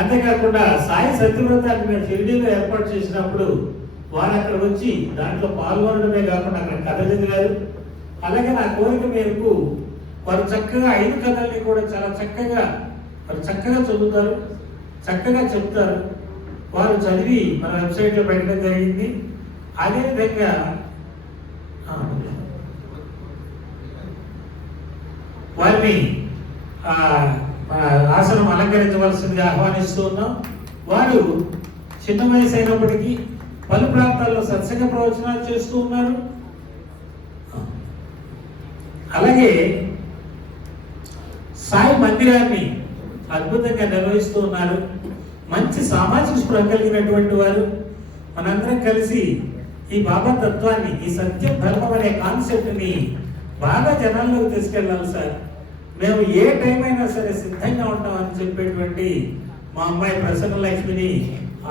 అంతేకాకుండా సాయి సత్యవ్రతాన్ని మేము షిరిడీలో ఏర్పాటు చేసినప్పుడు వారు అక్కడ వచ్చి దాంట్లో పాల్గొనడమే కాకుండా అక్కడ కథ చదివారు. అలాగే నా కోరిక మేరకు వారు చక్కగా 5 కథల్ని కూడా చాలా చక్కగా చదువుతారు, చక్కగా చెప్తారు. వారు చదివి మన వెబ్సైట్లో పెట్టడం జరిగింది. అదేవిధంగా వారిని ఆసనం అలంకరించవలసిందిగా ఆహ్వానిస్తూ ఉన్నాం. వారు చిన్న వయసు అయినప్పటికీ పలు ప్రాంతాల్లో సత్సంగ ప్రవచనాలు చేస్తూ ఉన్నారు. అలాగే సాయి మందిరాన్ని అద్భుతంగా నిర్వహిస్తూ ఉన్నారు. మంచి సామాజిక స్పృహ కలిగినటువంటి వారు. మనందరం కలిసి ఈ బాబా తత్వాన్ని, ఈ సత్యం ధర్మం అనే కాన్సెప్ట్ని బాగా జనాల్లోకి తీసుకెళ్ళాలి సార్. మేము ఏ టైం అయినా సరే సిద్ధంగా ఉంటామని చెప్పేటువంటి మా అమ్మాయి ప్రసన్న లక్ష్మిని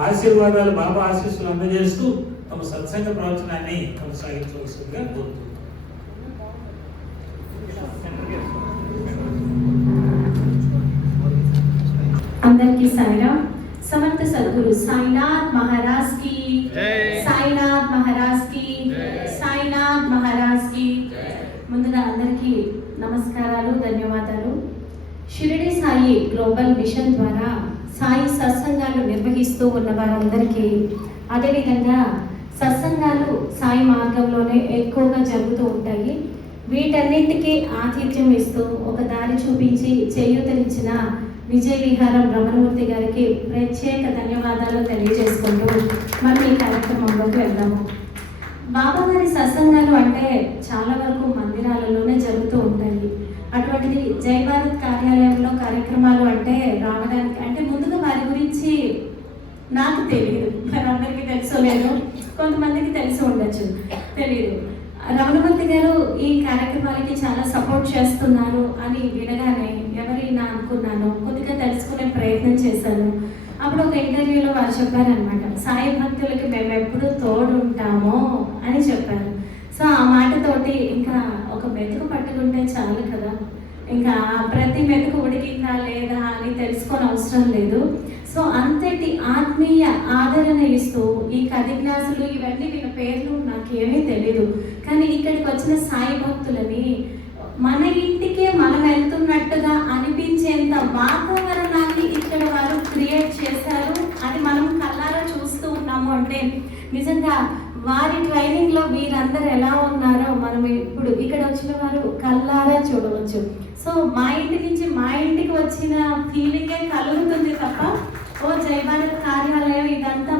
ఆశీర్వాదాలు, బాబా ఆశీస్సులు అందజేస్తూ తమ సత్సంగ ప్రవచనాన్ని కొనసాగించవలసిందిగా కోరుతున్నాం. అందరికీ సాయిరామ్. సమర్థ సద్గురు సాయినాథ్ మహారాజ్ కి, సాయినాథ్ మహారాజ్ కి, సాయినాథ్ మహారాజ్ కి. ముందుగా అందరికీ నమస్కారాలు, ధన్యవాదాలు. షిరిడి సాయి గ్లోబల్ మిషన్ ద్వారా సాయి సత్సంగాలు నిర్వహిస్తూ ఉన్న వారందరికీ, అదేవిధంగా సత్సంగాలు సాయి మార్గంలోనే ఎక్కువగా జరుగుతూ ఉంటాయి. వీటన్నింటికీ ఆతిథ్యం ఇస్తూ ఒక దారి చూపించి చేయూతనిచ్చిన విజయ విహారం రమణమూర్తి గారికి ప్రత్యేక ధన్యవాదాలు తెలియజేసుకుంటూ మనం ఈ కార్యక్రమంలోకి వెళ్దాము. బాబా గారి సత్సంగాలు అంటే చాలా వరకు మందిరాలలోనే జరుగుతూ ఉంటాయి. అటువంటిది జై భారత్ కార్యాలయంలో కార్యక్రమాలు అంటే రావడానికి, అంటే ముందుగా వారి గురించి నాకు తెలియదు, మరి అందరికీ తెలుసో లేదు, కొంతమందికి తెలిసి ఉండొచ్చు, తెలియదు. రమణమూర్తి గారు ఈ కార్యక్రమాలకి చాలా సపోర్ట్ చేస్తున్నారు అని వినగానే ఎవరైనా అనుకున్నాను, కొద్దిగా తెలుసుకునే ప్రయత్నం చేశాను. అప్పుడు ఒక ఇంటర్వ్యూలో వారు చెప్పారనమాట, సాయి భక్తులకి మేము ఎప్పుడు తోడు ఉంటామో అని చెప్పారు. సో ఆ మాటతోటి ఇంకా ఒక మెతుకు పట్టుకుంటే చాలు కదా, ఇంకా ప్రతి మెతుకు ఉడికిందా లేదా అని తెలుసుకొని అవసరం లేదు. సో అంతటి ఆత్మీయ ఆదరణ ఇస్తూ ఈ కథిజ్ఞాసులు ఇవన్నీ వీళ్ళ పేర్లు నాకేమీ తెలీదు, కానీ ఇక్కడికి వచ్చిన సాయి భక్తులని మన ఇంటికే మనం వెళ్తున్నట్టుగా అనిపించేంత వాతావరణాన్ని ఇక్కడ వారు క్రియేట్ చేశారు. అది మనం కళ్ళారా చూస్తూ ఉన్నాము అంటే నిజంగా వారి ట్రైనింగ్లో వీరందరూ ఎలా ఉన్నారో మనం ఇప్పుడు ఇక్కడ వచ్చిన వారు కళ్ళారా చూడవచ్చు. సో మా ఇంటి నుంచి మా ఇంటికి వచ్చిన ఫీలింగే కలుగుతుంది తప్ప ఓ జై భారత్ కార్యాలయం ఇదంతా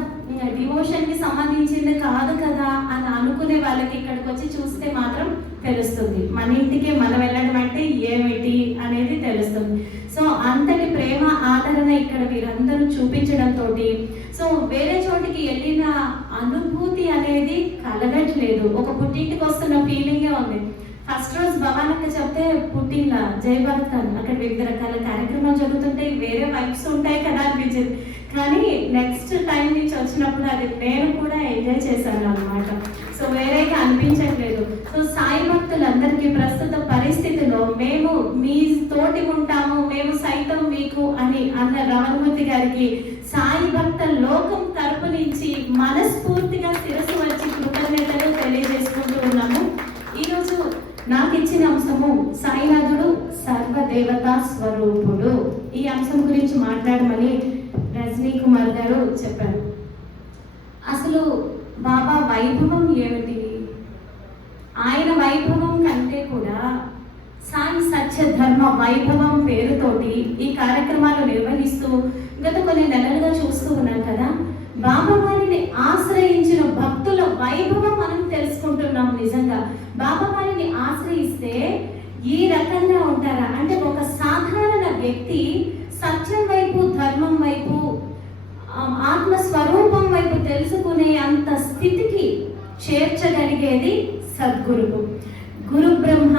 డివోషన్కి సంబంధించింది కాదు కదా అని అనుకునే వాళ్ళకి ఇక్కడికి వచ్చి చూస్తే మాత్రం తెలుస్తుంది, మన ఇంటికి మనం వెళ్ళడం అంటే ఏమిటి అనేది తెలుస్తుంది. సో అంతటి ప్రేమ ఆదరణ ఇక్కడ వీరందరూ చూపించడంతో సో వేరే చోటికి వెళ్ళిన అనుభూతి అనేది కలగట్లేదు, ఒక పుట్టింటికి వస్తున్న ఫీలింగే ఉంది. ఫస్ట్ రోజు భవానక్క చెప్తే పుట్టిందా జై భారత్ అని, అక్కడ వివిధ రకాల కార్యక్రమాలు జరుగుతుంటాయి, వేరే వైబ్స్ ఉంటాయి కదా అనిపించింది. కానీ నెక్స్ట్ టైం నుంచి వచ్చినప్పుడు అది నేను కూడా ఎంజాయ్ చేశాను అనమాట. సో వేరేగా అనిపించట్లేదు. సో సాయి భక్తులందరికీ ప్రస్తుత పరిస్థితిలో మేము మీ తోటి ఉంటాము, మేము సైతం మీకు అని అన్న రమణమూర్తి గారికి సాయి భక్త లోకం తరపు నుంచి మనస్ఫూర్తిగా శిరస్సు వచ్చి కృతజ్ఞతలు తెలియజేసుకుంటూ ఉన్నాము. ఈరోజు నాకు ఇచ్చిన అంశము సాయినాథుడు సర్వదేవతా స్వరూపుడు. ఈ అంశం గురించి మాట్లాడమని రజనీ కుమార్ గారు చెప్పారు. అసలు బాబా వైభవం ఏమిటి? ఆయన వైభవం కంటే కూడా సాయి సత్య ధర్మ వైభవం పేరుతోటి ఈ కార్యక్రమాలు నిర్వహిస్తూ గత కొన్ని నెలలుగా చూస్తూ ఉన్నాం కదా. బాబా వారిని ఆశ్రయించిన భక్తుల వైభవం మనం తెలుసుకుంటున్నాం. నిజంగా బాబా వారిని ఆశ్రయిస్తే ఈ రకంగా ఉంటారా అంటే ఒక సాధారణ వ్యక్తి సత్యం వైపు, ధర్మం వైపు, ఆత్మస్వరూపం వైపు తెలుసుకునే అంత స్థితికి చేర్చగలిగేది సద్గురువు. గురు బ్రహ్మ,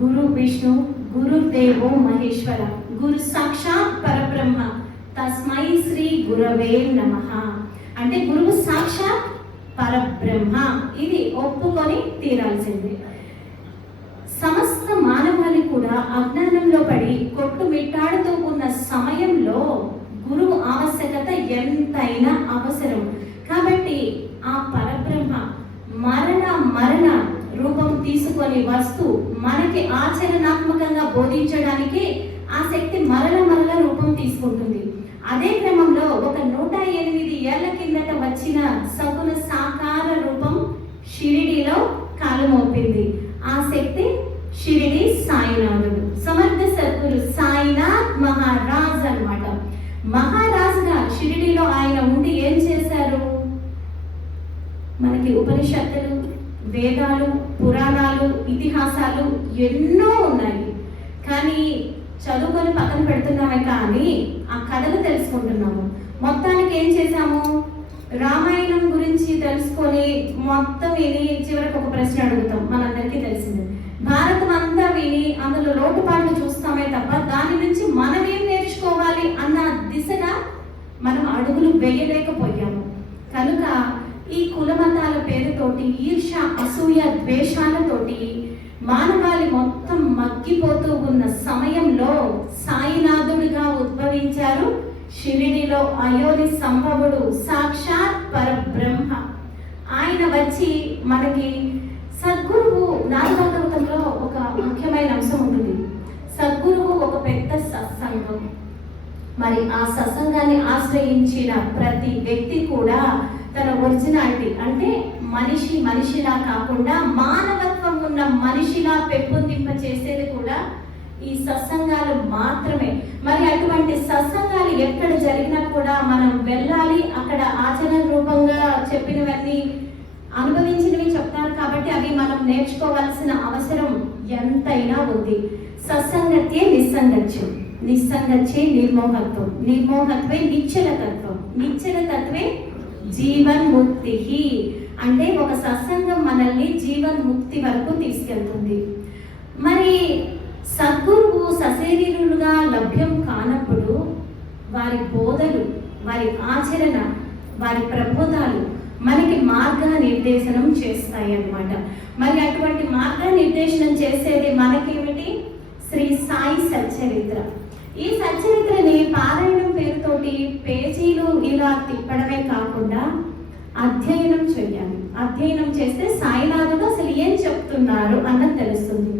గురు విష్ణు, గురుదేవో మహేశ్వర, గురు సాక్షాత్ పరబ్రహ్మ, తస్మై శ్రీ గురవే నమః. అంటే గురువు సాక్షాత్ పరబ్రహ్మ, ఇది ఒప్పుకొని తీరాల్సిందే. సమస్త మానవాళి కూడా అజ్ఞానంలో పడి కొట్టుమిట్టాడుతూ ఉన్న సమయంలో గురువు ఆవశ్యకత ఎంతైనా అవసరం. కాబట్టి ఆ పరబ్రహ్మ మరణ రూపం తీసుకొని వస్తూ మనకి ఆచరణాత్మకంగా బోధించడానికి ఆ శక్తి మరల రూపం తీసుకుంటుంది. అదే క్రమంలో ఒక 108 ఏళ్ల కిందట వచ్చిన సగుణ సాకార రూపం షిరిడిలో కాలు మోపింది. ఆ శక్తి షిరిడి సాయినాథుడు, సమర్థ సద్గురు సాయినాథ్ మహారాజ్ అన్నమాట. మహారాజుగా షిరిడిలో ఆయన ఉండి ఏం చేశారు? మనకి ఉపనిషత్తులు, వేదాలు, పురాణాలు, ఇతిహాసాలు ఎన్నో ఉన్నాయి. కానీ చదువుకొని పక్కన పెడుతున్నామే, కానీ ఆ కథలు తెలుసుకుంటున్నాము. మొత్తానికి ఏం చేశాము? రామాయణం గురించి తెలుసుకొని మొత్తం విని చివరికి ఒక ప్రశ్న అడుగుతాం, మనందరికీ తెలిసింది. భారతం అంతా విని అందులో లోటుపాట్లు చూస్తామే తప్ప దాని నుంచి మనం ఏం నేర్చుకోవాలి అన్న దిశగా మనం అడుగులు వేయలేకపోయాము. కనుక ఈ కులమతాల పేరుతోటి, ఈర్ష, అసూయ, ద్వేషాలతోటి మానవాళి మొత్తం మగ్గిపోతూ ఉన్న సమయంలో సాయినాథుడిగా ఉద్భవించారు షిరిడిలో అయోని సంభవుడు, సాక్షాత్ పరబ్రహ్మ. ఆయన వచ్చి మనకి సద్గురువు, నాగభాగవతంలో ఒక ముఖ్యమైన అంశం ఉంటుంది. సద్గురువు ఒక పెద్ద సత్సంగం. మరి ఆ సత్సంగాన్ని ఆశ్రయించిన ప్రతి వ్యక్తి కూడా తన ఒరిజినాలిటీ అంటే మనిషిలా కాకుండా మానవత్వం ఉన్న మనిషిలా పెంపొందింప చేసేది కూడా ఈ సత్సంగాలు మాత్రమే. మరి అటువంటి సత్సంగాలు ఎక్కడ జరిగినా కూడా మనం వెళ్ళాలి. అక్కడ ఆచరణ రూపంగా చెప్పినవన్నీ అనుభవించినవి చెప్తారు కాబట్టి అవి మనం నేర్చుకోవాల్సిన అవసరం ఎంతైనా ఉంది. సత్సంగత్యే నిస్సంగత్యం, నిస్సంగత్యే నిర్మోహత్వం, నిర్మోహత్వే నిశ్చలతత్వం, నిశ్చలతత్వే జీవన్ముక్తి. అంటే ఒక సత్సంగం మనల్ని జీవన్ముక్తి వరకు తీసుకెళ్తుంది. మరి సద్గురువు సశరీరులుగా లభ్యం కానప్పుడు వారి బోధలు, వారి ఆచరణ, వారి ప్రబోధాలు మనకి మార్గనిర్దేశనం చేస్తాయి అన్నమాట. మరి అటువంటి మార్గనిర్దేశనం చేసేది మనకేమిటి? శ్రీ సాయి సచ్చరిత్ర. ఈ సచ్చరిత్రని పారాయణం పేరుతోటి పేజీలు ఇలా తిప్పడమే కాకుండా అధ్యయనం చేయాలి. అధ్యయనం చేస్తే సాయినాథుడు అసలు ఏం చెప్తున్నారు అన్నది తెలుస్తుంది.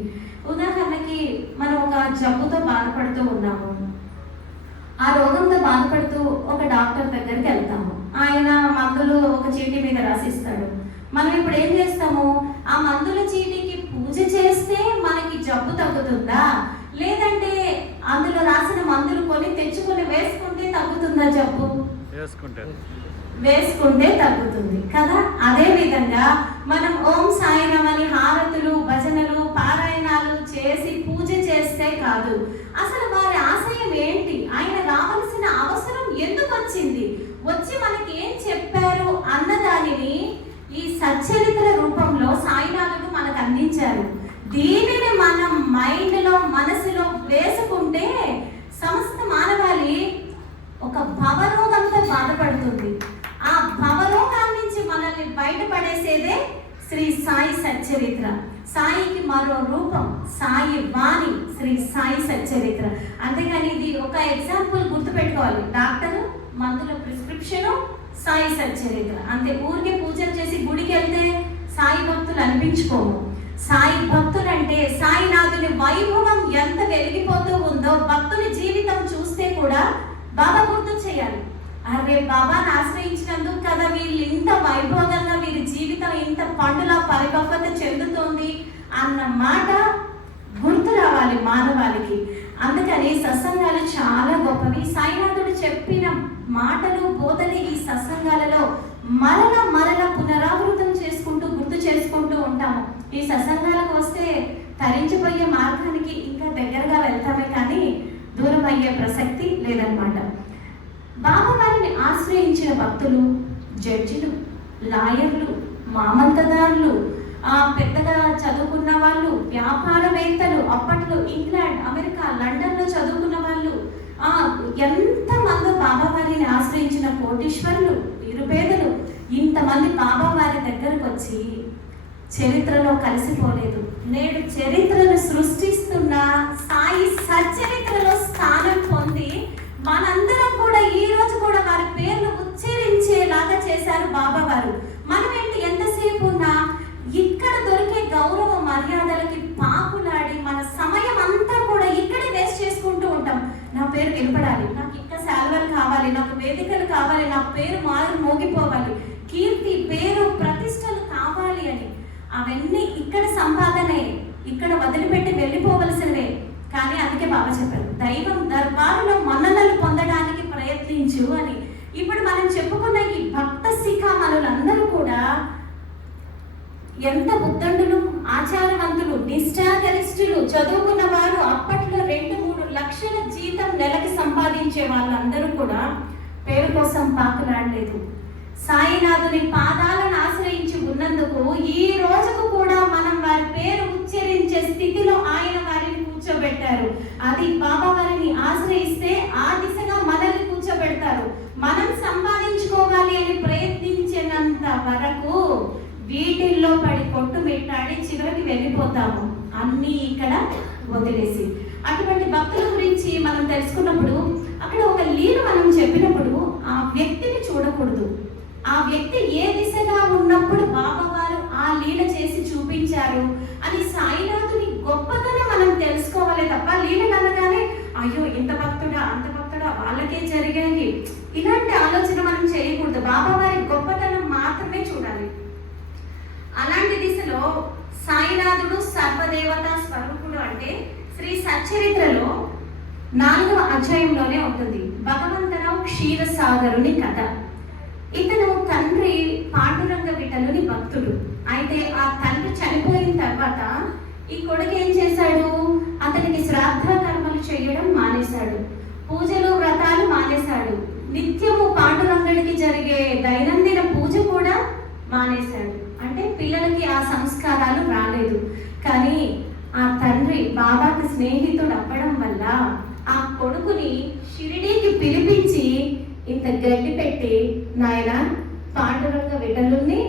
ఉదాహరణకి మనం ఒక జబ్బుతో బాధపడుతూ ఉన్నాము. ఆ రోగంతో బాధపడుతూ ఒక డాక్టర్ దగ్గరికి వెళ్తాము. ఆయన మందులు ఒక చీటీ మీద రాసిస్తాడు. మనం ఇప్పుడు ఏం చేస్తాము? ఆ మందుల చీటీకి పూజ చేస్తే మనకి జబ్బు తగ్గుతుందా, లేదంటే అందులో రాసిన మందులు కొని తెచ్చుకొని వేసుకుంటే తగ్గుతుందా జబ్బు? వేసుకుంటే తగ్గుతుంది కదా. అదే విధంగా మనం ఓం సాయిరామ్ అని హారతులు, భజనలు, పారాయణాలు చేసి పూజ చేస్తే కాదు. అసలు వారి ఆశయం ఏంటి? ఆయన రావాల్సిన అవసరం ఎందుకు వచ్చింది, వచ్చి మనకి ఏం చెప్పారు అన్న దానిని ఈ సచ్చరిత్ర రూపంలో సాయినాథుడు మనకు అందించారు. దీనిని మనం మైండ్లో, మనసులో వేసుకుంటే సమస్త మానవాళి ఒక భవరోగంతో బాధపడుతుంది. ఆ భవరోగాల నుంచి మనల్ని బయటపడేసేదే శ్రీ సాయి సచ్చరిత్ర. సాయికి మరో రూపం సాయి వాణి, శ్రీ సాయి సచ్చరిత్ర. అంతేగాని ఇది ఒక ఎగ్జాంపుల్ గుర్తుపెట్టుకోవాలి. డాక్టర్ మందుల ప్రిస్క్రిప్షను, సాయి సచ్చరిత్ర అంతే. ఊరికే పూజలు చేసి గుడికి వెళ్తే సాయి భక్తులు అనిపించుకోము. సాయి భక్తులు అంటే సాయినాథుని వైభవం ఎంత వెలిగిపోతూ ఉందో భక్తుని జీవితం చూస్తే కూడా బాబా గుర్తు చేయాలి. అరే బాబాని ఆశ్రయించినందుకు కదా వీళ్ళు ఇంత వైభవంగా, వీరి జీవితం ఇంత పండులా పరిపక్వత చెందుతోంది అన్న మాట గుర్తు రావాలి మానవాళికి. అందుకని సత్సంగాలు చాలా గొప్పవి. సాయినాథుడు చెప్పిన మాటలు, బోధలు ఈ సత్సంగాలలో మరల పునరావృతం చేసుకుంటూ, గుర్తు చేసుకుంటూ ఉంటాము. ఈ సత్సంగాలకు వస్తే తరించిపోయే మార్గానికి ఇంకా దగ్గరగా వెళ్తామే కానీ దూరం అయ్యే ప్రసక్తి లేదన్నమాట. బాబా వారిని ఆశ్రయించిన భక్తులు, జడ్జిలు, లాయర్లు, మామల్తదారులు, పెద్దగా చదువుకున్న వాళ్ళు, వ్యాపారవేత్తలు, అప్పట్లో ఇంగ్లాండ్, అమెరికా, లండన్లో చదువుకున్న వాళ్ళు, ఎంతమంది బాబా వారిని ఆశ్రయించిన కోటీశ్వరులు, నిరుపేదలు, ఇంతమంది బాబా వారి దగ్గరకు వచ్చి చరిత్రలో కలిసిపోలేదు. నేడు చరిత్రను సృష్టిస్తున్న సాయి సచ్చరిత్రలో స్థానం పొంది మనందరం కూడా ఈ కావాలి, నాకు వేదికలు కావాలి, నా పేరు మోగిపోవాలి, కీర్తి, పేరు, ప్రతిష్టలు కావాలి అని. అవన్నీ ఇక్కడ సంపాదనే, ఇక్కడ వదిలిపెట్టి వెళ్ళిపోవలసినవే. కానీ అందుకే బాబా చెప్పారు, దైవం దర్బారులో మన్ననలు పొందడానికి ప్రయత్నించు అని. ఇప్పుడు మనం చెప్పుకున్న ఈ భక్త శిఖామణులందరూ కూడా ఎంత ఉద్దండులు, ఆచారవంతులు, నిష్ఠాగరిష్ఠులు, చదువుకున్న వారు. అప్పట్లో 2-3 లక్షల జీతం నెలకి సంపాదించే వాళ్ళందరూ కూడా పేరు కోసం పాకులాడలేదు. సాయినాథుని పాదాలను ఆశ్రయించి ఉన్నందుకు ఈ రోజుకు కూడా మనం వారి పేరు ఉచ్చరించే స్థితిలో ఆయన వారిని కూర్చోబెట్టారు. అది బాబా వారిని ఆశ్రయిస్తే ఆ దిశగా మనల్ని కూర్చోబెడతారు. మనం సంపాదించుకోవాలి అని ప్రయత్నించినంత వరకు వీటిల్లో పడి కొట్టుమిట్టాడి చివరికి వెళ్ళిపోతాము, అన్నీ ఇక్కడ వదిలేసి. అటువంటి భక్తుల గురించి మనం తెలుసుకున్నప్పుడు అక్కడ ఒక లీల మనం చెప్పినప్పుడు ఆ వ్యక్తిని చూడకూడదు. ఆ వ్యక్తి ఏ దిశగా ఉన్నప్పుడు బాబా వారు ఆ లీల చేసి చూపించారు అని సాయినాథుని గొప్పతనం మనం తెలుసుకోవాలి తప్ప లీలలు అనగానే అయ్యో ఇంత భక్తుడా అంత భక్తుడా వాళ్ళకే జరిగాయి ఇలాంటి ఆలోచన మనం చేయకూడదు. బాబా వారి గొప్పతనం మాత్రమే చూడాలి. అలాంటి దిశలో సాయినాథుడు సర్వదేవతా స్వరూపుడు అంటే శ్రీ సచ్చరిత్రలో 4వ అధ్యాయంలోనే ఉంటుంది. భగవంతరావు క్షీరసాగరుని కథ. ఇతను తండ్రి పాండురంగ విఠలుని భక్తుడు. అయితే ఆ తండ్రి చనిపోయిన తర్వాత ఈ కొడుకు ఏం చేశాడు, అతనికి శ్రాద్ధ కర్మలు చేయడం మానేశాడు, పూజలు వ్రతాలు మానేశాడు, నిత్యము పాండురంగడికి జరిగే దైనందిన పూజ కూడా మానేశాడు. అంటే పిల్లలకి ఆ సంస్కారాలు రాలేదు. కానీ ఆ తండ్రి బాబాకి స్నేహితుడు అవ్వడం వల్ల ఆ కొడుకుని షిరిడీకి పిలిపించి ఇంత గడ్డి పెట్టి, నాయన పాండురంగ విఠలుని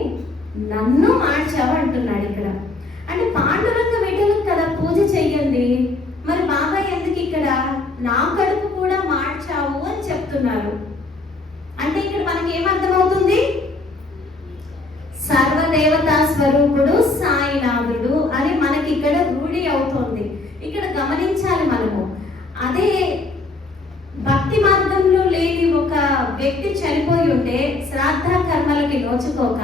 నన్ను మార్చావు అంటున్నాడు ఇక్కడ. అంటే పాండురంగ విఠలకు కదా పూజ చెయ్యండి, మరి బాబా ఎందుకు ఇక్కడ నా కడుపు కూడా మార్చావు అని చెప్తున్నారు. అంటే ఇక్కడ మనకి ఏమర్థమవుతుంది, సర్వదేవతా స్వరూపుడు సాయినాథుడు అని మనకి ఇక్కడ రూఢి అవుతోంది. ఇక్కడ గమనించాలి మనము. అదే భక్తి మార్గంలో లేని ఒక వ్యక్తి చనిపోయి ఉంటే శ్రాద్ధ కర్మలకి నోచుకోక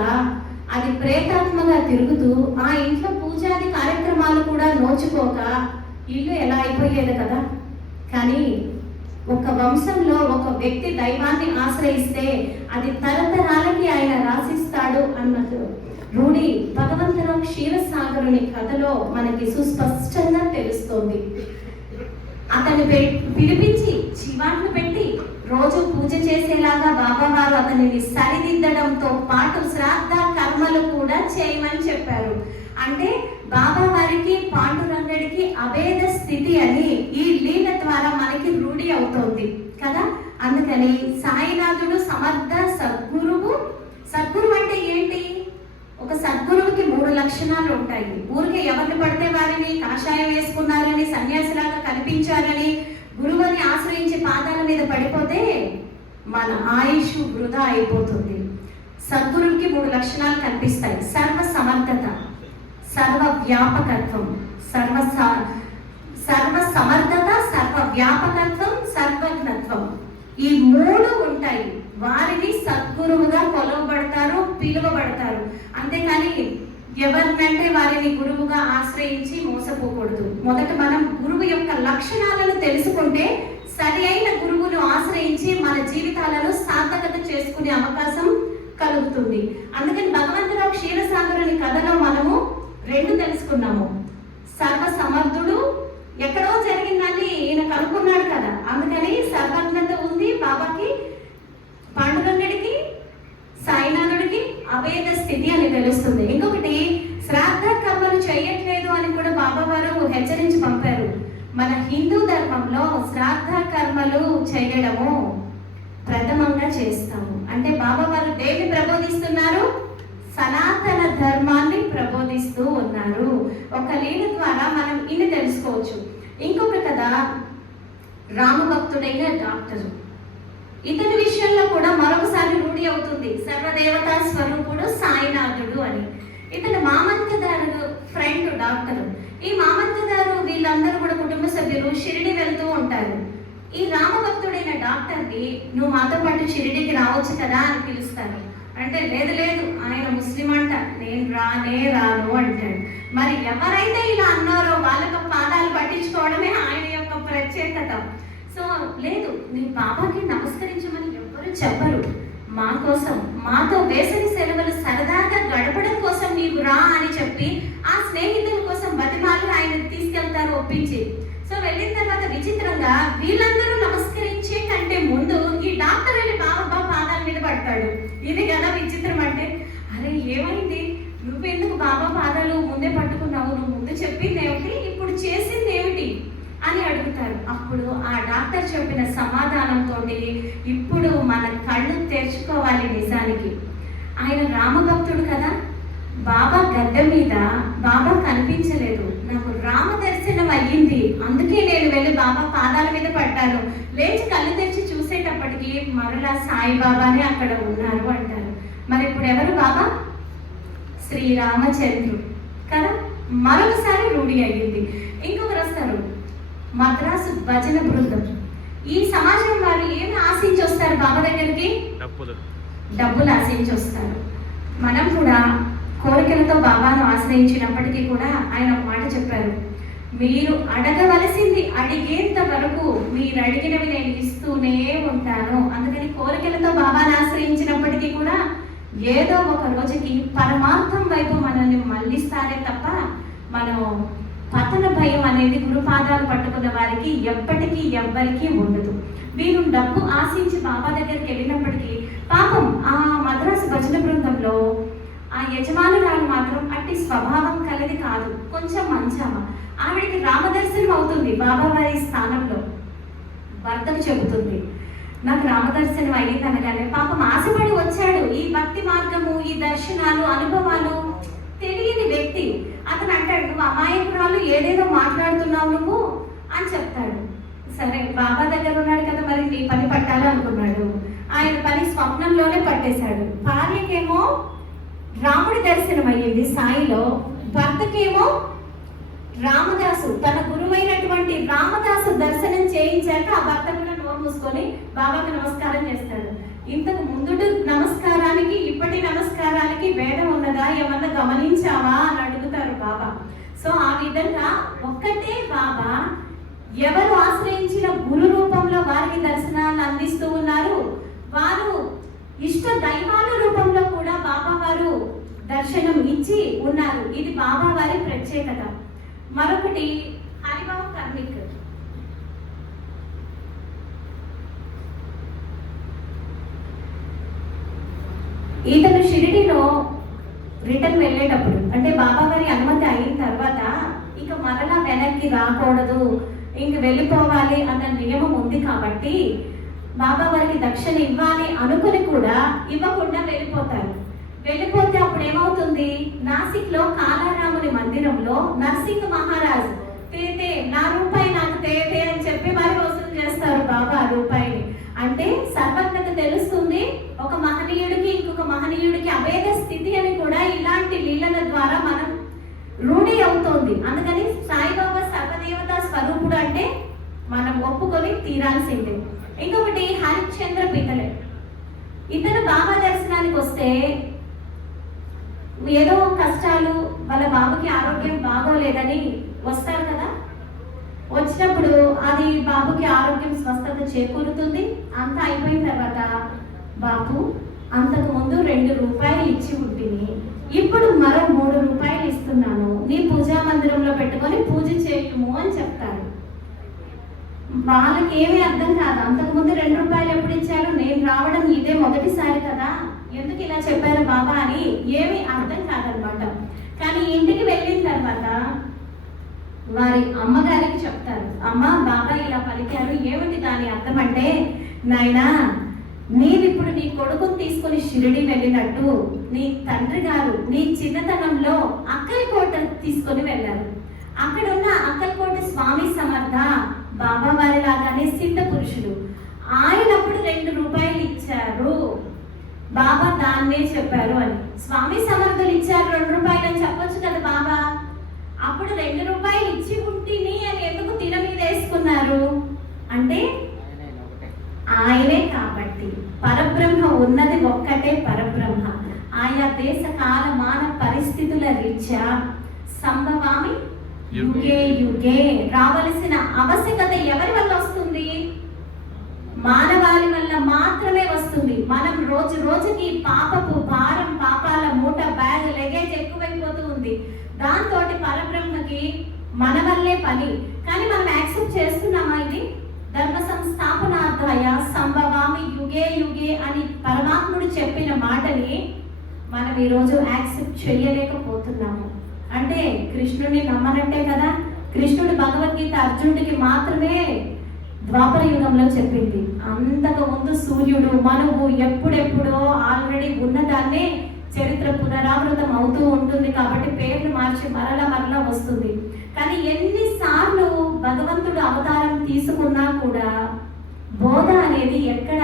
అది ప్రేతాత్మగా తిరుగుతూ ఆ ఇంట్లో పూజాది కార్యక్రమాలు కూడా నోచుకోక ఇల్లు ఎలా అయిపోయేది కదా. కానీ ఒక వంశంలో ఒక వ్యక్తి దైవాన్ని ఆశ్రయిస్తే అది తరతరాలకి ఆయన రాసిస్తాడు అన్నది రూఢి భగవంతరావు క్షీరసాగరుని కథలో మనకి సుస్పష్టంగా తెలుస్తోంది. అతన్ని పిలిపించి చివాట్లు పెట్టి రోజు పూజ చేసేలాగా బాబా వారు అతనిని సరిదిద్దడంతో పాటు శ్రాద్ధ కర్మలు కూడా చేయమని చెప్పారు. అంటే బాబా వారికి పాండురంగడికి అభేద స్థితి అని ఈ లీల ద్వారా మనకి రూఢి అవుతోంది కదా. అందుకని సాయినాథుడు సమర్థ సద్గురువు. సద్గురువు అంటే ఏంటి, ఒక సద్గురువుకి 3 లక్షణాలు ఉంటాయి. ఊరికి ఎవరిని పడితే వారిని కాషాయం వేసుకున్నారని, సన్యాసిలాగా కనిపించారని, గురువుని ఆశ్రయించి పాదాల మీద పడిపోతే మన ఆయుష్ వృధా అయిపోతుంది. సద్గురువుకి 3 లక్షణాలు కనిపిస్తాయి. సర్వ సమర్థత, సర్వ వ్యాపకత్వం, సర్వ సమర్థత, సర్వ వ్యాపకత్వం, సర్వజ్ఞత్వం. ఈ 3 ఉంటాయి. వారిని సద్గురువుగా కొలవబడతారు, పిలువబడతారు. అంతేకాని ఎవరినంటే వారిని గురువుగా ఆశ్రయించి మోసపోకూడదు. మొదట మనం గురువు యొక్క లక్షణాలను తెలుసుకుంటే సరి అయిన గురువును ఆశ్రయించి మన జీవితాలను సార్థకత చేసుకునే అవకాశం కలుగుతుంది. అందుకని భగవంతురావు క్షీరసాగరుని కథలో మనము 2 తెలుసుకున్నాము. సర్వ సమర్థుడు ఎక్కడో జరిగిందని ఈయన కనుక్కున్నాడు కదా, అందుకని సర్వజ్ఞత ఉంది బాబాకి, పాండురంగడికి, సాయినాథుడికి అభేద స్థితి అని తెలుస్తుంది. ఇంకొకటి శ్రాద్ధ కర్మలు చేయట్లేదు అని కూడా బాబా వారు హెచ్చరించి పంపారు. మన హిందూ ధర్మంలో శ్రాద్ధ కర్మలు చేయడము ప్రథమంగా చేస్తాము. అంటే బాబా వారు దేన్ని ప్రబోధిస్తున్నారు, సనాతన ధర్మాన్ని ప్రబోధిస్తూ ఉన్నారు. ఒక లీల ద్వారా మనం ఇన్ని తెలుసుకోవచ్చు. ఇంకొక కథ, రామభక్తుడైన డాక్టర్. ఇతని విషయంలో కూడా మరొకసారి రూఢి అవుతుంది, సర్వదేవతా స్వరూపుడు సాయినాథుడు అని. ఇతను మామంతదారు ఫ్రెండ్ డాక్టర్. ఈ మామంతదారు వీళ్ళందరూ కూడా కుటుంబ సభ్యులు షిరిడి వెళ్తూ ఉంటారు. ఈ రామభక్తుడైన డాక్టర్ని నువ్వు మాతో పాటు షిరిడీకి రావచ్చు కదా అని పిలుస్తారు. అంటే లేదు లేదు ఆయన ముస్లిం అంట, నేను రాను అంటాడు. మరి ఎవరైతే ఇలా అన్నారో వాళ్ళకి పాదాలు పట్టించుకోవడమే ఆయన యొక్క ప్రత్యేకత. సో లేదు, నీ బాబాకి నమస్కరించమని ఎవ్వరు చెప్పరు. మా కోసం, మాతో వేసవి సెలవులు సరదాగా గడపడం కోసం నీవు రా అని చెప్పి ఆ స్నేహితుల కోసం బతిమాలు ఆయన తీసుకెళ్తారు ఒప్పించి. సో వెళ్ళిన తర్వాత విచిత్రంగా వీళ్ళందరూ నమస్కరించే కంటే ముందు ఈ డాక్టర్ వెళ్ళి బాబా పాదాల మీద పడతాడు. ఇది కదా విచిత్రం. అంటే అరే ఏమైంది, నువ్వెందుకు బాబా పాదాలు ముందే పట్టుకున్నావు, నువ్వు ముందు చెప్పింది ఏమిటి, ఇప్పుడు చేసింది ఏమిటి అని అడుగుతారు. అప్పుడు ఆ డాక్టర్ చెప్పిన సమాధానంతో ఇప్పుడు మన కళ్ళు తెరుచుకోవాలి. నిజానికి ఆయన రామభక్తుడు కదా, బాబా గడ్డ మీద బాబా కనిపించలేదు, నాకు రామ దర్శనం అయ్యింది, అందుకే నేను వెళ్ళి బాబా పాదాల మీద పడ్డాను. లేచి కళ్ళు తెరిచి చూసేటప్పటికి మరలా సాయిబాబానే అక్కడ ఉన్నారు అంటారు. మరి ఇప్పుడు ఎవరు బాబా? శ్రీరామచంద్రుడు కదా. మరొకసారి రూఢి అయ్యింది. ఇంకొకరు వస్తారు, మద్రాసు భజన బృందం. ఈ సమాజం వారు ఏమి ఆశించి వస్తారు బాబా దగ్గరికి? డబ్బులు ఆశించి వస్తారు. మనం కూడా కోరికలతో బాబాను ఆశ్రయించినప్పటికీ కూడా ఆయన ఒక మాట చెప్పారు, మీరు అడగవలసింది అడిగేంత వరకు మీరు అడిగినవి నేను ఇస్తూనే ఉంటాను. అందుకని కోరికలతో బాబాను ఆశ్రయించినప్పటికీ కూడా ఏదో ఒక రోజుకి పరమార్థం వైపు మనల్ని మళ్ళిస్తారే తప్ప మనం పతన భయం అనేది గురుపాదాలు పట్టుకున్న వారికి ఎప్పటికీ ఎవ్వరికీ ఉండదు. వీరు డబ్బు ఆశించి బాబా దగ్గరికి వెళ్ళినప్పటికీ పాపం ఆ మద్రాసు భజన బృందంలో ఆ యజమానురాలు మాత్రం అట్టి స్వభావం కలది కాదు, కొంచెం మంచామ. ఆవిడికి రామదర్శనం అవుతుంది బాబా వారి స్థానంలో. భర్తకు చెబుతుంది, నాకు రామదర్శనం అయ్యింది అనగానే పాపం ఆశపడి వచ్చాడు. ఈ భక్తి మార్గము, ఈ దర్శనాలు, అనుభవాలు తెలియని వ్యక్తి. అతను అంటాడు, నువ్వు అమాయకురాలు, ఏదేదో మాట్లాడుతున్నావు నువ్వు అని చెప్తాడు. సరే బాబా దగ్గర ఉన్నాడు కదా, మరి నీ పని పట్టాలి అనుకున్నాడు. ఆయన పని స్వప్నంలోనే పట్టేశాడు. భార్యకేమో రాముడి దర్శనం అయ్యింది సాయిలో, భర్తకేమో రామదాసు, తన గురువైనటువంటి రామదాసు దర్శనం చేయించాక ఆ భర్త కూడా నోరు మూసుకొని బాబాకి నమస్కారం చేస్తాడు. ఇంతకు ముందు నమస్కారానికి ఇప్పటి నమస్కారానికి భేదం ఉన్నదా, ఏమన్నా గమనించావా అని అడుగుతారు బాబా. సో ఆ విధంగా ఒక్కటే బాబా ఎవరు ఆశ్రయించిన గురు రూపంలో వారికి దర్శనాలు అందిస్తూ ఉన్నారు. వారు ఇష్ట దైవాల రూపంలో కూడా బాబా వారు దర్శనం ఇచ్చి ఉన్నారు. ఇది బాబా వారి ప్రత్యేకత. మరొకటి హరిబాబు కార్మిక్. ఇతను షిరిడిలో రిటర్న్ వెళ్ళేటప్పుడు, అంటే బాబా వారి అనుమతి అయిన తర్వాత ఇక మరలా వెనక్కి రాకూడదు, ఇంక వెళ్ళిపోవాలి అన్న నియమం ఉంది కాబట్టి బాబా వారికి దక్షిణ ఇవ్వాలి అనుకుని కూడా ఇవ్వకుండా వెళ్ళిపోతారు. వెళ్ళిపోతే అప్పుడు ఏమవుతుంది, నాసిక్ లో కాలారాముని మందిరంలో నర్సింగ్ మహారాజ్ తేతే నా రూపాయి నాకు తేతే అని చెప్పి మరి వసూలు చేస్తారు బాబా ఆ రూపాయిని. అంటే సర్వజ్ఞత తెలుస్తుంది, ఒక మహనీయుడికి ఇంకొక మహనీయుడికి అభేద స్థితి అని కూడా ఇలాంటి లీలల ద్వారా మనం రూఢి అవుతోంది. అందుకని సాయిబాబా సర్వదేవతా స్వరూపుడు అంటే మనం ఒప్పుకొని తీరాల్సిందే. ఇంకొకటి హరిశ్చంద్ర పితలే. ఇతను బాబా దర్శనానికి వస్తే ఏదో కష్టాలు, వాళ్ళ బాబుకి ఆరోగ్యం బాగోలేదని వస్తారు కదా. వచ్చినప్పుడు అది బాబుకి ఆరోగ్యం స్వస్థత చేకూరుతుంది. అంతా అయిపోయిన తర్వాత, బాబు అంతకు ముందు 2 రూపాయలు ఇచ్చి ఉంటుంది, ఇప్పుడు మరో 3 రూపాయలు ఇస్తున్నాను, నీ పూజా మందిరంలో పెట్టుకొని పూజ చేయము అని చెప్తారు. వాళ్ళకి ఏమీ అర్థం కాదు. అంతకుముందు 2 రూపాయలు ఎప్పుడు ఇచ్చారు, నేను రావడం ఇదే మొదటిసారి కదా, ఎందుకు ఇలా చెప్పారు బాబా అని ఏమీ అర్థం కాదనమాట. కానీ ఇంటికి వెళ్ళిన తర్వాత వారి అమ్మగారికి చెప్తారు, అమ్మ బాబా ఇలా పలికారు, ఏమిటి దాని అర్థం అంటే, నాయనా నీవిప్పుడు నీ కొడుకుని తీసుకొని షిరిడి వెళ్ళినట్టు నీ తండ్రి గారు నీ చిన్నతనంలో అక్కలకోట తీసుకొని వెళ్ళారు. అక్కడున్న అక్కలకోట స్వామి సమర్థ బాబా వారి లాగానే సిద్ధ పురుషుడు. ఆయనప్పుడు 2 రూపాయలు ఇచ్చారు, బాబా దాన్నే చెప్పారు అని. స్వామి సమర్థులు ఇచ్చారు 2 రూపాయలు అని చెప్పొచ్చు కదా బాబా. అప్పుడు 2 రూపాయలు ఇచ్చి ఉంటిని అని ఎందుకు తిన మీద వేసుకున్నారు అంటే ఆయనే కాబట్టి పరబ్రహ్మ ఉన్నది ఒక్కటే పరబ్రహ్మ. ఆయా దేశ కాల మాన పరిస్థితుల రీత్యా సంభవామి యుగే యుగే రావలసిన ఆవశ్యకత ఎవరి వల్ల వస్తుంది? మానవాళి వల్ల మాత్రమే వస్తుంది. మనం రోజు రోజుకి పాపపు భారం, పాపాల మూట, బ్యాగ్, లగేజ్ ఎక్కువైపోతూ ఉంది. దాంతో పరబ్రహ్మకి మన వల్లే పని. కానీ మనం యాక్సెప్ట్ చేస్తున్నామా? ఇది ధర్మ సంస్థాపనార్థాయ సంభవామి యుగే యుగే అని పరమాత్ముడు చెప్పిన మాటని మనం ఈరోజు యాక్సెప్ట్ చేయలేకపోతున్నాము. అంటే కృష్ణుడిని నమ్మనంటే కదా. కృష్ణుడు భగవద్గీత అర్జునుడికి మాత్రమే ద్వాపర యుగంలో చెప్పింది. అంతకు ముందు సూర్యుడు, మనువు ఎప్పుడెప్పుడో ఆల్రెడీ ఉన్నదాన్నే చరిత్ర పునరావృతం అవుతూ ఉంటుంది కాబట్టి పేర్లు మార్చి మరలా వస్తుంది. కానీ ఎన్నిసార్లు భగవంతుడు అవతారం తీసుకున్నా కూడా బోధ అనేది ఎక్కడ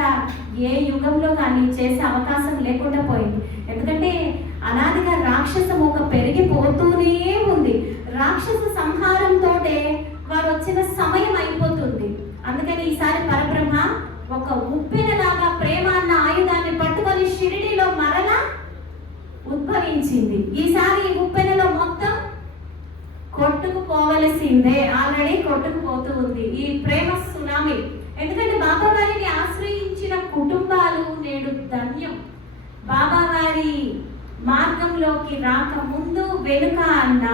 ఏ యుగంలో కానీ చేసే అవకాశం లేకుండా పోయింది. ఎందుకంటే అనాదిగా రాక్షస మూక పెరిగిపోతూనే ఉంది. రాక్షస సంహారంతో వారు వచ్చిన సమయం అయిపోతుంది. అందుకని ఈసారి పరబ్రహ్మ ఒక ఉప్పెనలాగా ప్రేమ అన్న ఆయుధాన్ని పట్టుకొని షిరిడీలో మరలా ఉద్భవించింది. ఈసారి ఈ ఉప్పెనలో మొత్తం కొట్టుకుపోవలసిందే, ఆల్రెడీ కొట్టుకుపోతూ ఉంది ఈ ప్రేమ సునామీ. ఎందుకంటే బాబా వారిని ఆశ్రయించిన కుటుంబాలు నేడు ధన్యం. బాబా వారి మార్గంలోకి రాక ముందు వెనుక అన్న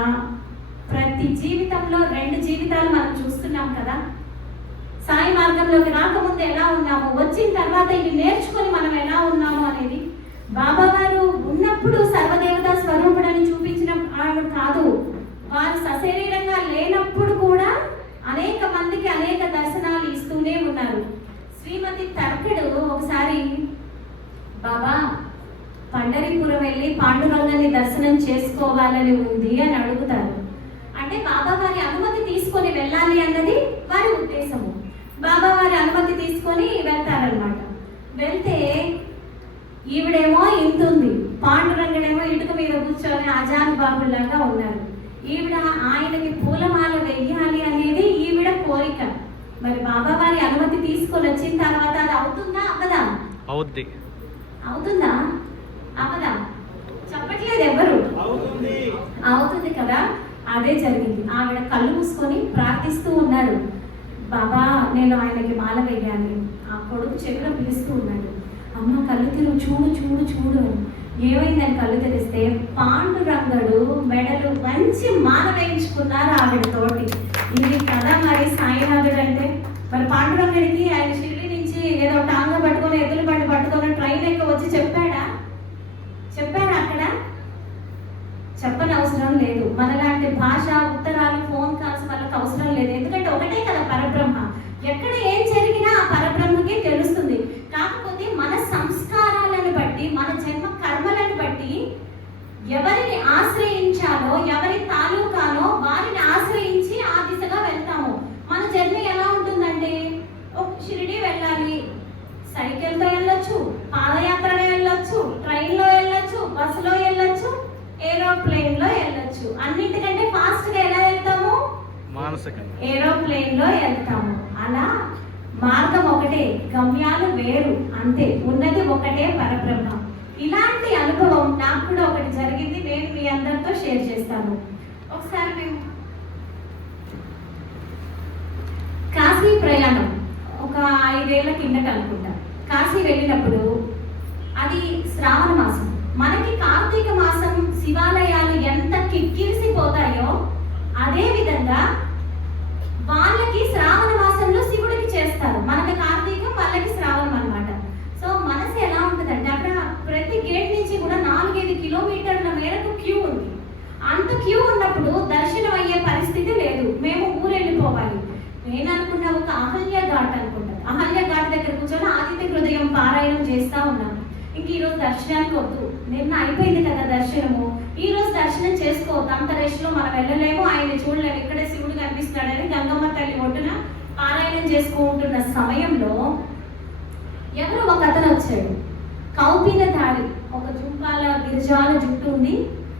ప్రతి జీవితంలో 2 జీవితాలు మనం చూస్తున్నాం కదా. సాయి మార్గంలోకి రాకముందు ఎలా ఉన్నాము, వచ్చిన తర్వాత ఇవి నేర్చుకొని మనం ఎలా ఉన్నాము అనేది. బాబా వారు ఉన్నప్పుడు సర్వదేవతా స్వరూపుడని చూపించిన కాదు, వారు సశరీరంగా లేనప్పుడు కూడా అనేక మందికి అనేక దర్శనాలు ఇస్తూనే ఉన్నారు. శ్రీమతి తర్కడు ఒకసారి బాబా పండరీపురం వెళ్ళి పాండురంగని దర్శనం చేసుకోవాలని ఉంది అని అడుగుతారు. అంటే బాబా వారి అనుమతి తీసుకొని వెళ్ళాలి అన్నది వారి ఉద్దేశము. బాబా వారి అనుమతి తీసుకొని వెళ్తారనమాట. వెళ్తే ఈవిడేమో ఇంతుంది, పాండురంగడేమో ఇటుక మీద కూర్చొని అజాన్ బాబులాగా ఉన్నారు. ఈవిడ ఆయనకి పూలమాల వెయ్యాలి అనేది ఈవిడ కోరిక. మరి బాబా వారి అనుమతి తీసుకొని వచ్చిన తర్వాత అది అవుతుందా అవ్వదా? అవుతుందా అవ్వదా? చెప్పట్లేదు ఎవరు. అవుతుంది కదా. అదే జరిగింది. ఆవిడ కళ్ళు మూసుకొని ప్రార్థిస్తూ ఉన్నారు. బాబా నేను ఆయనకి మాల వేయాలి. ఆ కొడుకు చెవిలో పిలుస్తూ ఉన్నాడు, అమ్మ కళ్ళు తెరు, చూడు చూడు చూడు అని. ఏమైందని కళ్ళు తెరిస్తే పాండురంగడు మెడలు మంచి మాల వేయించుకున్నారు ఆవిడతోటి. ఇది కదా మరి సాయినాథుడు అంటే. మరి పాండురంగడికి ఆయన షిరిడి నుంచి ఏదో టాంగ పట్టుకొని ఎద్దులు బండి పట్టుకొని ట్రైన్ ఎక్క వచ్చి చెప్పాడా అక్కడ? చెప్పని అవసరం లేదు. మనలాంటి భాష ఉత్తరాలు ఫోన్ కాల్స్ వాళ్ళకి అవసరం లేదు. ఎందుకంటే ఒకటే కదా పరబ్రహ్మ. ఎక్కడ ఏం జరిగినా ఆ పరబ్రహ్మకే తెలుస్తుంది. కాకపోతే మన సంస్కారాలను బట్టి, మన జన్మ కర్మలను బట్టి ఎవరిని ఆశ్రయించాలో, ఎవరి తాలూకానో వారిని ఆశ్రయించి ఆ దిశగా వెళ్తాము. మన జర్నీ ఎలా ఉంటుందంటే ఒక షిరిడి వెళ్ళాలి, సైకిల్తో వెళ్ళొచ్చు, పాదయాత్రలో వెళ్ళొచ్చు, ట్రైన్లో వెళ్ళొచ్చు, బస్సులో వెళ్ళొచ్చు, ఏరోప్లేన్ లో వెళ్ళొచ్చు. అన్నిటికంటే ఫాస్ట్ గా ఎలా వెళ్తాము? ఏరోప్లేన్ లో వెళ్తాము. అలా మార్గం ఒకటే, గమ్యాలు వేరు, అంతే. ఉన్నది ఒకటే పరబ్రహ్మ. ఇలాంటి అనుభవం నాకు కూడా ఒకటి జరిగింది. నేను మీ అందరితో షేర్ చేస్తాను. ఒకసారి మేము కాశీ ప్రయాణం ఒక 5 ఏళ్ల కిందట అనుకుంటా కాశీ వెళ్ళినప్పుడు, అది శ్రావణ మాసం. మనకి కార్తీక మాసం శివాలయాలు ఎంత కిక్కిరిసిపోతాయో అదే విధంగా వాళ్ళకి శ్రావణ మాసంలో శివుడికి చేస్తారు. మనకి కార్తీకం, వాళ్ళకి శ్రావణం అన్నమాట. సో మనసు ఎలా ఉంటుందంటే అక్కడ ప్రతి గేట్ నుంచి కూడా 4-5 కిలోమీటర్ల మేరకు క్యూ ఉంది. అంత క్యూ ఉన్నప్పుడు దర్శనం అయ్యే పరిస్థితి లేదు. మేము ఊరెళ్ళిపోవాలి. నేను అనుకున్న ఒక అహల్య ఘాట్ అనుకుంటా. అహల్య ఘాట్ దగ్గర కూర్చొని ఆదిత్య హృదయం పారాయణం చేస్తా ఉన్నాను. ఇంక ఈరోజు దర్శనానికి వద్దు, నిన్న అయిపోయింది కదా దర్శనము, ఈ రోజు దర్శనం చేసుకోవద్దు, అంత రెస్ట్ లో మనం వెళ్ళలేము, ఆయన చూడలేము, ఇక్కడే శివుడు కనిపిస్తున్నాడని గంగమ్మ తల్లి ఒడ్డున పారాయణం చేసుకుంటున్న సమయంలో ఎవరో ఒక అతను వచ్చాడు. కౌపీన దారి, ఒక జుంపాల గిరిజాల జుట్టు ఉంది,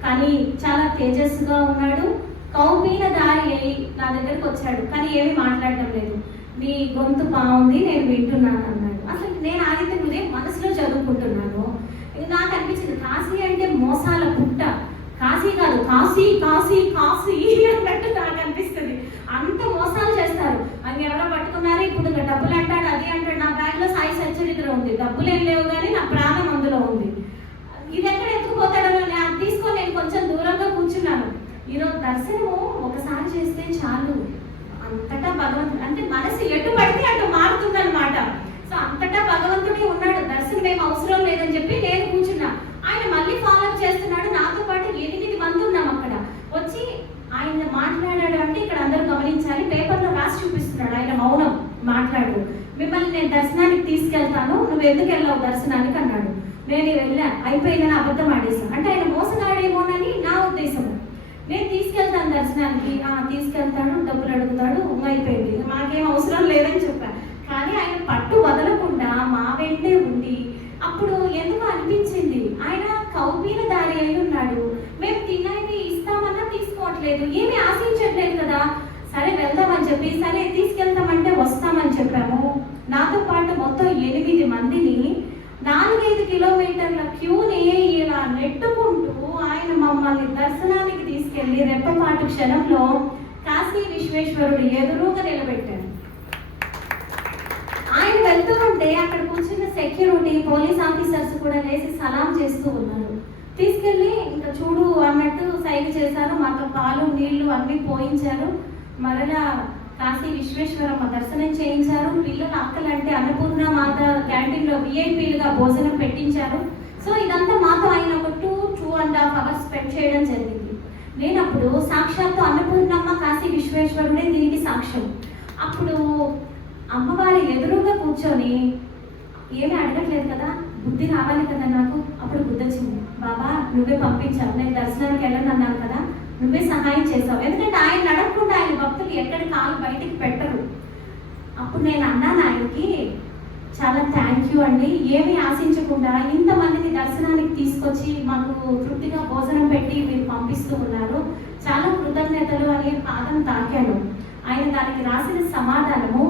కానీ చాలా తేజస్సుగా ఉన్నాడు. కౌపీన దారి అయి నా దగ్గరకు వచ్చాడు, కానీ ఏమీ మాట్లాడటం లేదు. నీ గొంతు బాగుంది, నేను వింటున్నాను అన్నాడు. అసలు నేను ఆదిత్య ఉదయం మనసులో చదువుకుంటున్నాను. నాకు అనిపించింది కాశీ అంటే మోసాల పుట్ట, కాశీ కాదు కాశీ కాశీ కాశీ అన్నట్టు నాకు అనిపిస్తుంది. అంత మోసాలు చేస్తారు. అది ఎవరో పట్టుకున్నారు, ఇప్పుడు డబ్బులు అంటాడు, అది అంటాడు. నా బ్యాగ్లో సాయి సచ్చరిత్ర ఉంది, డబ్బులు ఏం లేవు కానీ నా ప్రాణం అందులో ఉంది. ఇది ఎక్కడ ఎత్తుకుపోతాడో అది తీసుకొని నేను కొంచెం దూరంగా కూర్చున్నాను. ఈరోజు దర్శనము ఒకసారి చేస్తే చాలు, అంతటా భగవంతుడు అంటే మనసు ఎటు పడితే అటు మారుతుందన్నమాట. సో అంతటా భగవంతుడే ఉన్నాడు, దర్శనం ఏం అవసరం లేదని చెప్పి నేను కూర్చున్నా. ఆయన మళ్ళీ ఫాలో చేస్తున్నాడు. నాతో పాటు 8 మంది ఉన్నాం అక్కడ. వచ్చి ఆయన మాట్లాడాడు అంటే ఇక్కడ అందరూ గమనించాలి, పేపర్లో రాసి చూపిస్తున్నాడు. ఆయన మౌనం మాట్లాడు. మిమ్మల్ని నేను దర్శనానికి తీసుకెళ్తాను, నువ్వు ఎందుకు వెళ్ళావు దర్శనానికి అన్నాడు. నేను వెళ్ళా, అయిపోయిందని అబద్ధం ఆడేశాను. అంటే ఆయన మోసగాడేమోనని నా ఉద్దేశం. నేను తీసుకెళ్తాను దర్శనానికి, తీసుకెళ్తాడు, డబ్బులు అడుగుతాడు, అయిపోయింది, మాకేం అవసరం లేదని చెప్పాను. కానీ ఆయన పట్టు వదలకుండా మా వెంటే ఉండి, అప్పుడు ఎందుకు అనిపించింది ఆయన కౌపీనదారి అయి ఉన్నాడు. మేము తిన్నవి ఇస్తామన్నా తీసుకోవట్లేదు, ఏమీ ఆశించట్లేదు కదా. సరే వెళ్దామని చెప్పి, సరే తీసుకెళ్తామంటే వస్తామని చెప్పాము. నాతో పాటు మొత్తం 8 మందిని 4-5 కిలోమీటర్ల క్యూని ఇలా నెట్టుకుంటూ ఆయన మమ్మల్ని దర్శనానికి తీసుకెళ్లి రెప్పపాటు క్షణంలో కాశీ విశ్వేశ్వరుడు ఎదురుగా నిలబెట్టారు. ఆయన వెళ్తూ ఉంటే అక్కడ కూర్చున్న సెక్యూరిటీ పోలీస్ ఆఫీసర్స్ కూడా లేచి సలాం చేస్తూ ఉన్నారు. తీసుకెళ్ళి ఇంకా చూడు అన్నట్టు సైగ చేశారు. మాకు పాలు నీళ్లు అన్ని పోయించారు. మరలా కాశీ విశ్వేశ్వరమ్మ దర్శనం చేయించారు. పిల్లలు అక్కలంటే అన్నపూర్ణ మాత క్యాంటీన్లో విఐపీలుగా భోజనం పెట్టించారు. సో ఇదంతా మాతో ఆయన ఒక 2.5 అవర్స్ స్పెండ్ చేయడం జరిగింది. నేను అప్పుడు సాక్షాత్తు అన్నపూర్ణమ్మ కాశీ విశ్వేశ్వరుడే దీనికి సాక్ష్యం. అప్పుడు అమ్మవారి ఎదురుగా కూర్చొని ఏమీ అడగట్లేదు కదా, బుద్ధి రావాలి కదా నాకు. అప్పుడు బుద్ధి వచ్చింది. బాబా నువ్వే పంపించావు, నేను దర్శనానికి వెళ్ళను అన్నాను కదా, నువ్వే సహాయం చేసావు. ఎందుకంటే ఆయన నడకుండా ఆయన భక్తులు ఎక్కడి కాలు బయటికి పెట్టరు. అప్పుడు నేను అన్నాను ఆయనకి, చాలా థ్యాంక్ యూ అండి, ఏమీ ఆశించకుండా ఇంతమందిని దర్శనానికి తీసుకొచ్చి మాకు తృప్తిగా భోజనం పెట్టి మీరు పంపిస్తూ ఉన్నారు, చాలా కృతజ్ఞతలు అని పాదం తాకాను. ఆయన దానికి రాసిన సమాధానము,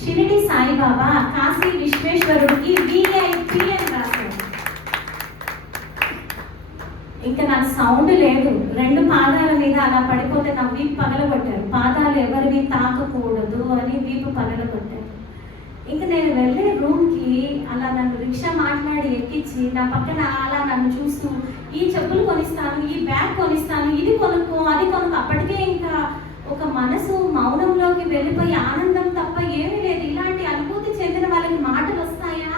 షిరిడి సాయిబాబా కాశీ విశ్వేశ్వరుడికి విఐపి అని రాశాడు. ఇంకా నాకు సౌండ్ లేదు, 2 పాదాల మీద అలా పడిపోతే నా వీపు పగలగొట్టారు. పాదాలు ఎవరివి తాకకూడదు అని వీపు పగలగొట్టారు. ఇంకా నేను వెళ్ళే రూమ్కి అలా నన్ను రిక్షా మాట్లాడి ఎక్కించి నా పక్కన అలా నన్ను చూస్తూ, ఈ చెప్పులు కొనిస్తాను, ఈ బ్యాగ్ కొనిస్తాను, ఇది కొనుక్కో, అది కొనుక్కో. అప్పటికే ఇంకా ఒక మనసు మౌనంలోకి వెళ్ళిపోయి ఆనందం తప్ప ఏమీ లేదు. ఇలాంటి అనుభూతి చెందిన వాళ్ళకి మాటలు వస్తాయా?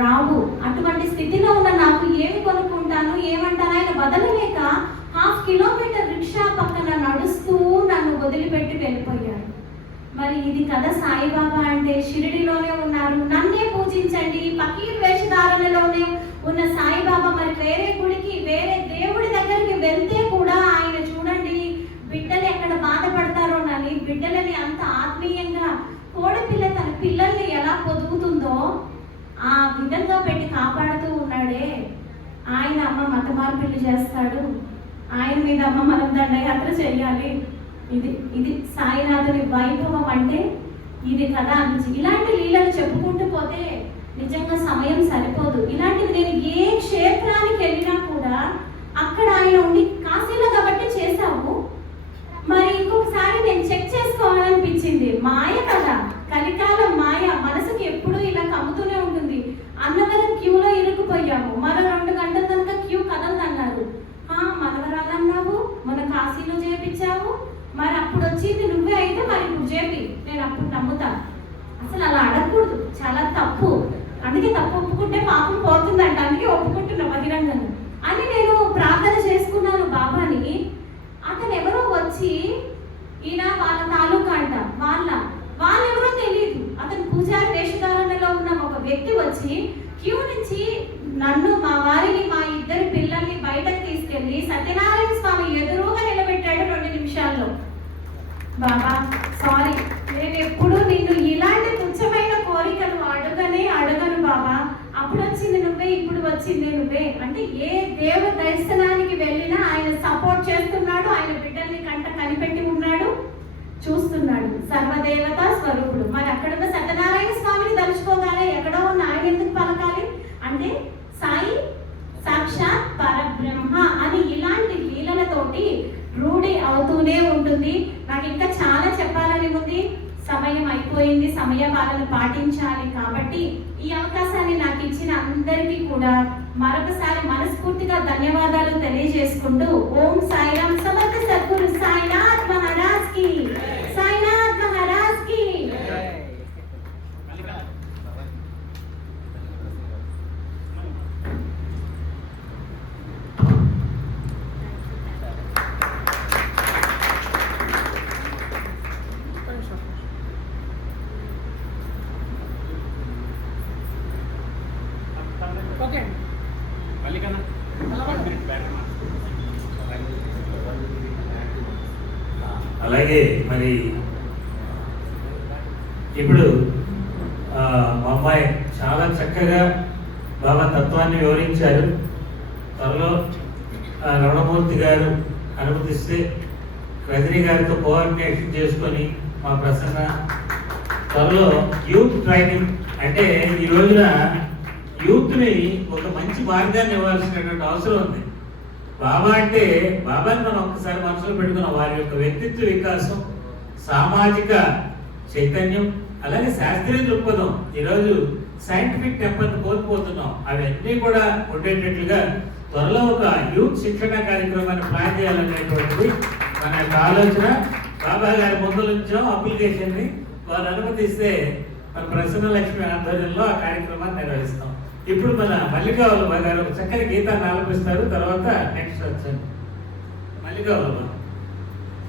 రావు. అటువంటి స్థితిలో ఉన్న నాకు ఏమి కొనుక్కుంటాను, ఏమంటాను? ఆయన వదలలేక 1/2 కిలోమీటర్ రిక్షా పక్కన నడుస్తూ నన్ను వదిలిపెట్టి వెళ్ళిపోయారు. మరి ఇది కదా సాయిబాబా అంటే. షిరిడిలోనే ఉన్నారు, నన్నే పూజించండి, ఫకీర్ వేషధారణలోనే ఉన్న సాయిబాబా మరి వేరే గుడికి, వేరే దేవుడి దగ్గరికి వెళ్తే కూడా ఆయన చూడండి బిడ్డలు ఎక్కడ బాధపడతారోనని బిడ్డలని అంత ఆత్మీయంగా, కోడపిల్ల తన పిల్లల్ని ఎలా పొదుగుతుందో ఆ విధంగా పెట్టి కాపాడుతూ ఉన్నాడే. ఆయన అమ్మ మత మార్పిళ్ళు చేస్తాడు, ఆయన మీద అమ్మ మనం దండయాత్ర చేయాలి. ఇది సాయినాథుని వైభవం అంటే ఇది కదా అని. ఇలాంటి లీలలు చెప్పుకుంటూ పోతే నిజంగా సమయం సరిపోదు. ఇలాంటివి నేను ఏ క్షేత్రానికి వెళ్ళినా కూడా అక్కడ ఆయన ఉండి కాశీలో కాబట్టి చేశావు, మరి ఇంకొకసారి నేను చెక్ చేసుకోవాలనిపించింది. మాయ కదా, కలికాలం మాయ, మనసుకి ఎప్పుడూ ఇలా కమ్ముతూనే ఉంటుంది. అన్నవరం క్యూలో ఇరుక్కుపోయాము, మరో 2 గంటల కనుక క్యూ కదలదన్నారు. మనవరాలన్నావు, మన కాశీలో చేపించావు, మరి అప్పుడు వచ్చింది నువ్వే అయితే మరి ఇప్పుడు చేపి, నేను అప్పుడు నమ్ముతా. అసలు అలా అడగకూడదు, చాలా తప్పు. అందుకే తప్పు ఒప్పుకుంటే పాపం పోతుందంట, అందుకే ఒప్పుకుంటున్నా బహిరంగంగా అని నేను ప్రార్థన చేసుకున్నాను బాబాని. అతను ఎవరో వచ్చి, ఈయన వాళ్ళ తాలూకా అంట, వాళ్ళెవరో తెలియదు, అతను పూజారి వేషధారణలో ఉన్న ఒక వ్యక్తి వచ్చి క్యూ నుంచి నన్ను, మా వారిని, మా 2 పిల్లల్ని బయటకు తీసుకెళ్ళి సత్యనారాయణ స్వామి ఎదురుగా నిలబెట్టాడు 2 నిమిషాల్లో. బాబా సారీ, నేను ఎప్పుడు నిన్ను ఇలాంటి తుచ్చమైన కోరికలు అడగను బాబా. అప్పుడు వచ్చింది నువ్వే, ఇప్పుడు వచ్చింది నువ్వే అంటే. ఏ దేవ దర్శనానికి వెళ్ళినా ఆయన సపోర్ట్ చేస్తున్నాడు, ఆయన బిడ్డల్ని కంట కనిపెట్టి ఉన్నాడు. చూస్తున్నాడు, సర్వదేవత స్వరూపుడు. మరి అక్కడున్న సత్యనారాయణ స్వామిని తలుచుకోగానే ఎక్కడో ఉన్న ఆయన ఎందుకు పలకాలి అంటే సాయి సాక్షాత్ పరబ్రహ్మ అని ఇలాంటి లీలలతోటి రూఢి అవుతూనే ఉంటుంది. నాకు ఇంకా చాలా చెప్పాలని ఉంది, సమయం అయిపోయింది, సమయ పాలన పాటించాలి. కాబట్టి ఈ అవకాశాన్ని నాకు ఇచ్చిన అందరికీ కూడా మరొకసారి మనస్ఫూర్తిగా ధన్యవాదాలు తెలియజేసుకుంటూ ఓం సాయిరామ్. సమర్థ సద్గురు సాయినాథ్ మహారాజ్ కి, సాయినాథ్ మహారాజ్ కి. అలాగే మరి ఇప్పుడు మా అమ్మాయి చాలా చక్కగా బాబా తత్వాన్ని వివరించారు. త్వరలో రమణమూర్తి గారు అనుమతిస్తే రజనీ గారితో కోఆర్డినేషన్ చేసుకొని మా ప్రసన్న త్వరలో యూత్ ట్రైనింగ్ అంటే ఈ రోజున యూత్ని ఒక మంచి మార్గాన్ని ఇవ్వాల్సినటువంటి అవసరం ఉంది. బాబా అంటే బాబాని మనం ఒక్కసారి మనసులో పెట్టుకున్నాం. వారి యొక్క వ్యక్తిత్వ వికాసం, సామాజిక చైతన్యం, అలాగే శాస్త్రీయ దృక్పథం. ఈరోజు సైంటిఫిక్ టెంపర్ని కోల్పోతున్నాం. అవన్నీ కూడా ఉండేటట్లుగా త్వరలో ఒక యూత్ శిక్షణ కార్యక్రమాన్ని ప్లాన్ చేయాలనేటువంటిది మన యొక్క ఆలోచన. బాబా గారి ముందు నుంచో అప్లికేషన్ని వారు అనుమతిస్తే మన ప్రసన్న లక్ష్మి ఆధ్వర్యంలో ఆ కార్యక్రమాన్ని నిర్వహిస్తాం. ఇప్పుడు మన మల్లికా వల్లభ గారు ఒక చక్కని గీతాన్ని ఆలపిస్తారు. తర్వాత నెక్స్ట్ వచ్చాను మల్లికా వల్లభ.